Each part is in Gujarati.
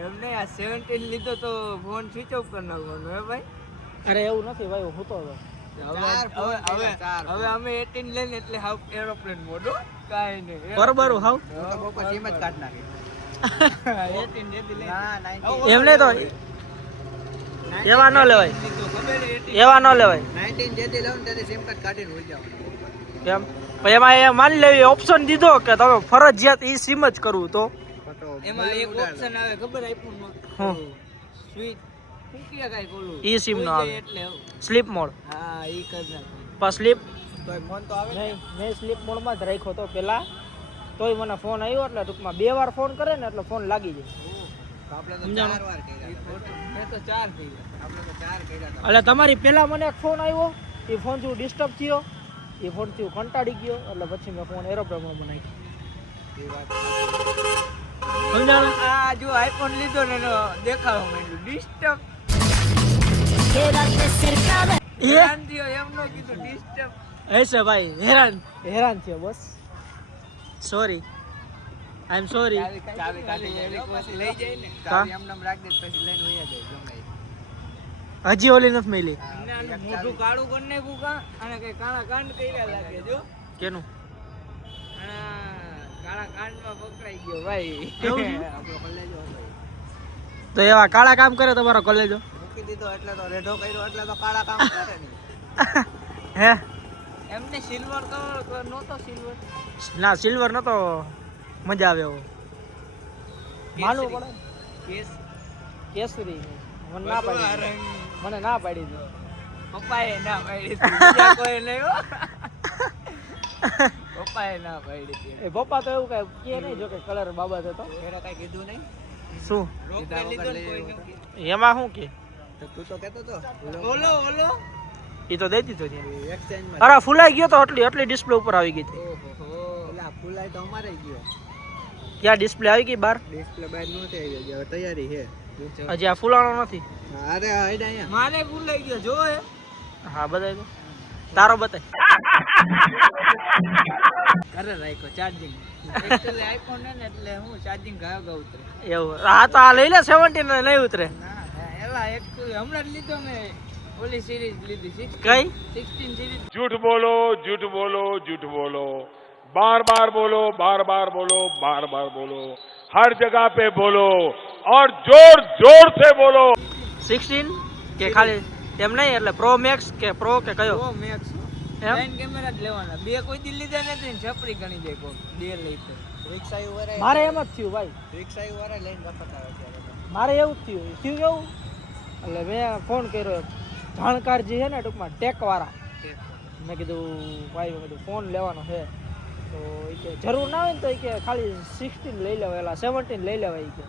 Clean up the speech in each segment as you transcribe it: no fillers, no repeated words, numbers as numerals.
એમને આ 17 લીધો તો ફોન સ્વિચ ઓફ કરી નાખવાનો હે ભાઈ. અરે એવું નથી ભાઈ, હું તો હવે અમે 18 લઈને એટલે હાવ એરોપ્લેન મોડ હો. કાઈ નહીં બરોબર હાવ તો બપોર સીમ જ કાઢ નાખી. 18 જેથી લઈને એમને તો એવા ન લેવાય, એવા ન લેવાય. 19 જેથી લઉં ત્યારે સીમ કાર્ડ કાઢીને હોઈ જવાનું. કેમ પછી એમાં એ માની લેવી ઓપ્શન દીધો કે તમે ફરજિયાત ઈ સિમ જ કરવું તો એમાં એક ઓપ્શન આવે ખબર આઈફોન માં સ્વિચ કુકિયા કાઈ કોલું ઈ સિમ નો આવે એટલે સ્લીપ મોડ. હા ઈ કર નાખ. પણ સ્લીપ તોય ફોન તો આવે નહીં, મેં સ્લીપ મોડમાં જ રાખ્યો તો પેલા, તોય મને ફોન આવ્યો એટલે ટૂંકમાં 2 વાર ફોન કરે ને એટલે ફોન લાગી જાય. આપણે તો 4 વાર કર્યા. મેં તો 4 કર્યા. આપણે તો 4 કર્યા. એટલે તમારી પેલા મને એક ફોન આવ્યો, એ ફોન થી ડિસ્ટર્બ થયો, એ ફોન થી કંટાળી ગયો, એટલે પછી મેં ફોન એરોપ્લેનમાં બનાવી. એ વાત સમજાણો? આ જો આઈફોન લીધો ને એનો દેખાડો મેં ડિસ્ટર્બ હેરાન થયો એમ નો કીધું ડિસ્ટર્બ હશે ભાઈ, હેરાન થયો બસ. Sorry, I am sorry. ચાવી કાઢી લઈ જાય ને કા? ચાવી એમ નામ રાખ દે પછી લઈને વયા જાય ગમે. હજી ઓલી નથી મેલી. મોઢું કાળું કરી નાખ્યું કા અને કઈ કાળા કાંડ કર્યા લાગે જો. કેનું? કાળા કાંડમાં પકડાઈ ગયો ભાઈ. એવું છે? આપણો કલેજો હતો. તો એવા કાળા કામ કરે તમારો કોલેજો? મૂકી દીધો એટલે તો રેઢો કર્યો એટલે તો કાળા કામ કરે ને. હે એમને સિલ્વર કલર નહોતો સિલ્વર. ના સિલ્વર નતો મજા આવે એવો. માનવું પડે. કેસરી મને ના પાડી, મને ના પાડી દીધી. પપ્પાએ ના પાડી દીધી. બીજા કોઈ નહીં હો. પપ્પાએ ના પાડી દીધી. એ પપ્પા તો એવું કઈ કે નહીં, જો કે કલર બાબત હતો. એને કઈ કીધું નહીં. શું રોકડે લીધો ને કોઈ નથી. એમાં શું કે તો તું તો કહેતો તો ઓલો એ તો દેતી તો ત્યાં. એક્સચેન્જ માં. અરે ફૂલાઈ ગયો તો એટલી ડિસ્પ્લે ઉપર આવી ગઈ હતી. ઓહો ઓલા ફૂલાઈ તો અમારે ગયો. ક્યાં ડિસ્પ્લે આવી ગઈ બહાર? ડિસ્પ્લે બહાર નહોતી આવી ગઈ. હવે તૈયારી છે. હજી આ ફૂલાણો નથી. અરે આઈડા અહીંયા મારે ફૂલાઈ ગયો જો હે. હા બતાય તો તારો બતાય. અરે રાખ્યો ચાર્જિંગ. એકચ્યુઅલી આઈફોન ને એટલે હું ચાર્જિંગ ગાયો ગા ઉતરે. એવું હા તો આ લઈ લે 17 ને નહીં ઉતરે. ના એલા એકચ્યુઅલી હમણાં જ લીધો મેં ઓલી સિરીઝ લીધી કઈ 16 સિરીઝ. झूठ बोलो झूठ बोलो झूठ बोलो बार बार बोलो बार बार बोलो बार बार बोलो हर जगह पे बोलो और जोर जोर से बोलो 16 કે ખાલી એમ નહીં, એટલે પ્રો મેક્સ કે પ્રો કે કયો? ઓ મેક્સ એમ? લાઈન કેમેરા જ લેવાના. બે કોઈ દી લીધા નથી ને છપરી ગણી જાય કોઈ બે લઈ તો રિક્ષા વાળા મારે એમ જ થયું ભાઈ, રિક્ષા વાળા લઈને વખત આવે છે. મારે એવું જ થયું કેવું. એટલે મેં ફોન કર્યો જાણકાર જે છે ને ટૂંકમાં ટેક વાળા. મેં કીધું ભાઈ મેં કીધું ફોન લેવાનો છે તો એ કે જરૂર ના હોય ને તો એ કે ખાલી 16 લઈ લેવાય, એલા 17 લઈ લેવાય. એ કે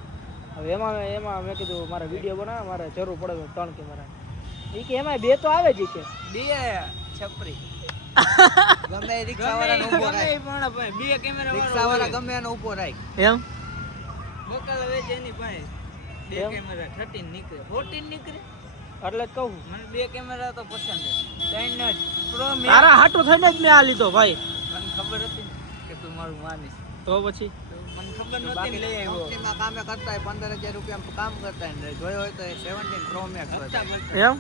હવે એમાં મેં કીધું મારે વિડીયો બનાવવા મારે જરૂર પડે તો 3 કેમેરા. એ કે એમાં 2 તો આવે જ. કે બે છપરી ગમે રિક્ષા વાળાનો ઊભો રાખ. પણ ભાઈ બે કેમેરા રિક્ષા વાળા ગમે એનો ઊભો રાખ. એમ બકલ વેચ એની પાસે બે કેમેરા 13 નીકળે 14 નીકળે એટલે જ કહું મને બે કેમેરા તો પસંદ છે. 3 જ પ્રો મેક્સ. તારા હાટું થઈને જ મેં આ લીધો ભાઈ. મને ખબર હતી કે તું મારું માનીશ. તો પછી મને ખબર નહોતી લઈ આવ્યો. કંપનીમાં કામે કરતા 15,000 રૂપિયા કામ કરતા ને જોયો હોય તો 17 પ્રો મેક્સ એમ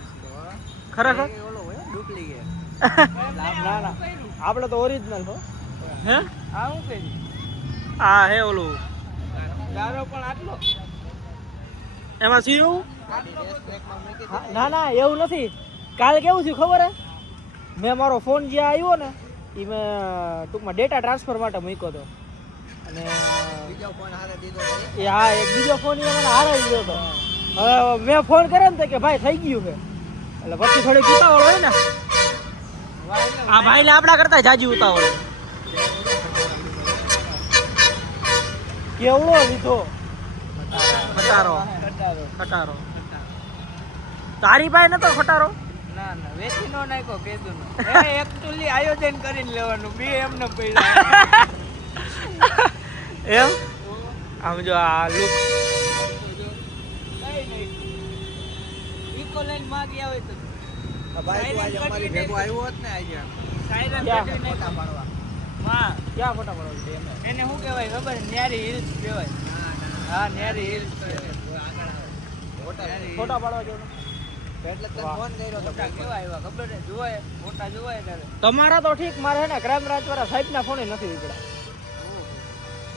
ખરેખર? ઓલો હોય ડુપ્લિકેટ. ના ના આપણે તો ઓરિજિનલ હો. હે આ હું કહી આ હે ઓલું ગારો પણ આટલો એમાં શું? આટલો ના ના એવું નથી. કાલે કેવું થયું ખબર હે, મેં મારો ફોન જ્યાં આવ્યો ને એ મેં ટૂંકમાં ડેટા ટ્રાન્સફર માટે મૂક્યો હતો અને બીજો ફોન હારે દીધો એ હા એક બીજો ફોન એ મને હારે દીધો હતો. હવે મેં ફોન કર્યો ને તો કે ભાઈ થઈ ગયું છે. એટલે પછી થોડીક ઉતાવળ હોય ને, આ ભાઈને આપણા કરતા જાજી ઉતાવળ. કેવડો લીધો ખટારો ખટારો. તારી પાસે નતો ખટારો? ના ના વેચી નો નાખ્યો કેદું નો. એ એકચ્યુઅલી આયોજન કરીને લેવાનું બે એમને પડ્યા. એમ આમ જો આ લુક કઈ નહીં ઇકો લાઈન માગી આવે તો ભાઈ તું આજે અમારી ભેગો આવ્યો હોત ને આજે સાયરન ક્યાં કાઢીને ફોટા પાડવા માં ક્યાં ફોટા પડવા એને શું કહેવાય ખબર ન્યારી હિલ્સ કહેવાય. હા નેરી હિલ ફોટા પાડવા જવાનું એટલે તને ફોન કર્યો તો ફોટા કેવા આવ્યા ખબર છે જોવાય ફોટા જોવાય ત્યારે તમારા તો ઠીક મારે હે ને ક્રાઇમ બ્રાન્ચ વાળા સાહેબ ના ફોને નથી નીકળ્યા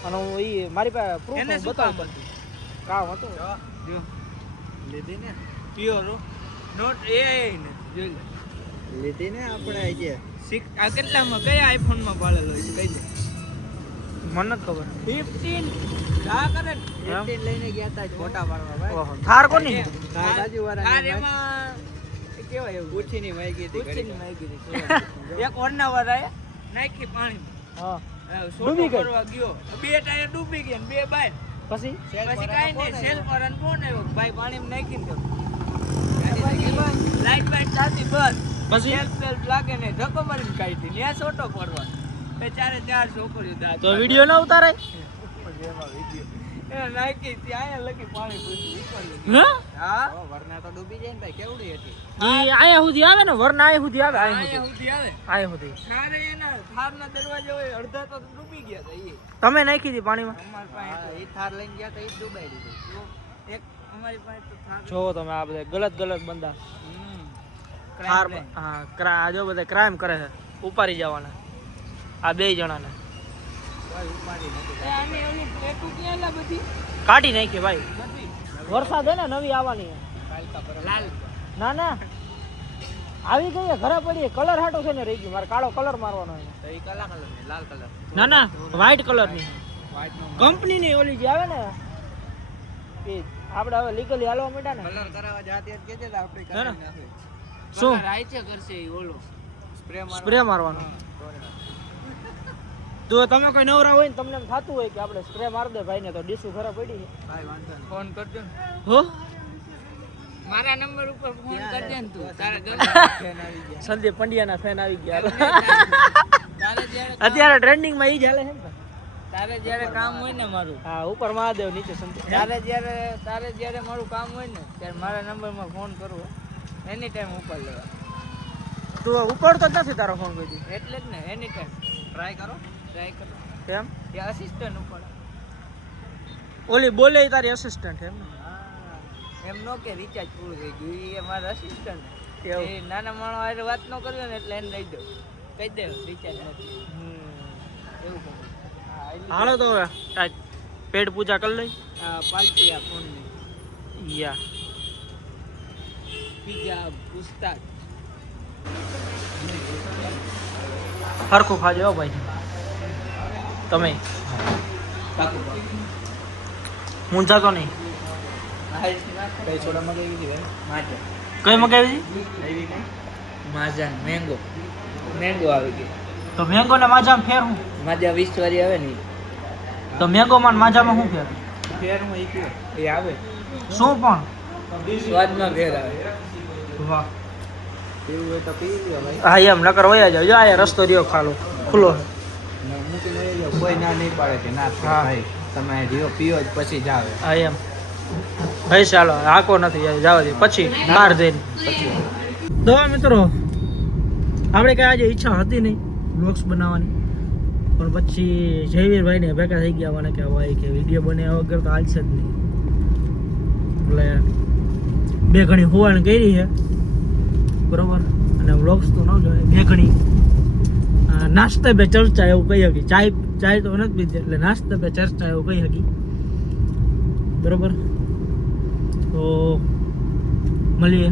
અને હું ઈ મારી પાસે પ્રૂફ એને શું કામ બતાવું હતું કામ હતું જો લીધી ને પ્યોર નોટ એ ને જોઈ લે લીધી ને આપણે આજે આ કેટલામાં કયા આઈફોનમાં પાડેલો છે કહી દે મને નથી ખબર 15 જા કરે ને 15 લઈને ગયા તા ફોટા પાડવા ભાઈ ઓહો થાર કોની તાર બાજુવાળા આ એમાં કેવાય એવું પૂછીની માગી હતી પૂછીને માગી હતી એક ઓરનાવર આયા નાખી પાણીમાં હા ડૂબી ડૂબી ગઈ. કરવા ગયો બે ટાયર ડૂબી ગયા ને બે બાય પછી પછી કાઈ નહીં સેલ પર અને ફોન આવ્યો ભાઈ પાણીમાં નાખી દો લાઈટ બાઈટ ચાલતી બંધ પછી સેલ સેલ લાગે ને ધક્કો મારીને કાઢી ત્યાં છોટો પડવા એ ચારે ચાર છોકરીઓ દાંત તો વિડિયો ના ઉતારે એ નાખી ત્યાં આયા લગી પાણી પૂછ્યું ઉપર લગી. હે હા વરના તો ડૂબી જાય ને ભાઈ કેવડી હતી ઈ આયા સુધી આવે ને વરના આયા સુધી આવે આયા આયા સુધી સુધી આવે આયા સુધી થારે એના થારના દરવાજા હોય અડધા તો ડૂબી ગયા હતા ઈ તમે નાખી હતી પાણીમાં અમાર પાસે ઈ થાર લઈને ગયા તો ઈ જ ડૂબાઈ દીધી તો એક અમારી પાસે તો થાર જો તમે આ બધા ગલત બંદા crime થાર line. હા જો બધા ક્રાઇમ કરે છે ઉપાડી જવાના આ બે જણાને કોઈ ઉપાડી નથી એ આની ઓલી પ્લેટો ક્યાં લા બધી કાઢી નાખી ભાઈ નથી વરસાદ હે ને નવી આવવાની છે. લાલ ના ના આવી ગઈ છે, ઘરે પડી કલર હાટો છે ને રહી ગયું મારે કાળો કલર મારવાનો છે તો ઈ કલા કલર ની લાલ કલર ના ના વ્હાઈટ કલર ની વ્હાઈટ નો કંપની ની ઓલી જે આવે ને એ આપણે હવે લીગલી હાલવા માંડ્યા ને કલર કરાવવા જાતી હતી કેજે તો આપણે હે ને? કરાવી નાખીએ શું રાઈચે કરશે ઈ ઓલો સ્પ્રે મારવા સ્પ્રે મારવાનો તો તમે કોઈ નવરા હોય ને તમને એમ થતું હોય કે આપણે સ્પ્રે માર દે ભાઈ ને તો ડીસુ ખરા પડી છે ભાઈ વાંધો નહીં ફોન કરજો ને હો મારા નંબર ઉપર ફોન કરજે ને તું તારે ગમે ફેન આવી ગયા સંદીપ પંડ્યાના ફેન આવી ગયા તારે જ્યારે અત્યારે ટ્રેન્ડિંગ માં ઈ જ હાલે છે ને તારે જ્યારે કામ હોય ને મારું હા ઉપર મહાદેવ નીચે સંદીપ તારે જ્યારે મારું કામ હોય ને ત્યારે મારા નંબરમાં ફોન કરવો એની ટાઈમ ઉપર લેવા તું ઉપાડતો જ નથી તારો ફોન કોઈ દી. એટલે જ ને એની ટાઈમ ટ્રાય કરો ટ્રાય કરો કેમ એ અસિસ્ટન્ટ ઉપર ઓલી બોલે ઈ તારી અસિસ્ટન્ટ એમ ને એમ નો કે રિચાર્જ પૂરું થઈ ગયું એ મારા અસિસ્ટન્ટ એવું? એ નાના માણસ હારે વાત ન કરવી ને એટલે એને લઈ દઉં કહી દે રિચાર્જ નથી એવું કહું હા એટલે હાલો તો હવે આજ પેટ પૂજા કરી લઈ આ પાલતી આ ફોનની યા પીઝા પૂછતા હરખું ખાજો હો ભાઈ તમે હું જાતો નહીં કઈ સોડા મગાવી હતી ભાઈ માજા કઈ મગાવી હતી એવી કઈ માજા મેંગો મેંગો આવી ગઈ તો મેંગો ને માજામાં ફેર હું માજા 20 વાળી આવે ને તો મેંગો માં ને માજામાં શું ફેર ફેર હું ઈ કયો એ આવે શું પણ સ્વાદમાં ફેર આવે વાહ એવું હોય તો પી લ્યો ભાઈ હા એમ નકર વયા જાવ જો આ રસ્તો રહ્યો ખાલો ખુલ્લો છે. મૂકીને લઈ જાઓ કોઈ ના નહીં પાડે કે ના હા. ભાઈ તમે રીઓ પીઓ જ પછી જાવે હા એમ ભાઈ ચાલો હાકો નથી જવા દે પછી બહાર જઈને તો મિત્રો આપણે કઈ આજે ઈચ્છા હતી નહીં બ્લોગ્સ બનાવવાની પણ પછી જયવીરભાઈ ને ભેગા થઈ ગયા મને કે ભાઈ કે વિડીયો બનાવ્યા વગર તો હાલશે જ નહીં એટલે બે ઘણી હોવાણ કરી છે બરોબર અને બ્લોગ્સ તો ન જોઈએ બે ઘણી નાસ્તા બે ચર્ચા એવું કહી શકી ચાય તો નથી પીધી એટલે નાસ્તા બે ચર્ચા એવું કહી શકી બરોબર તો મળીએ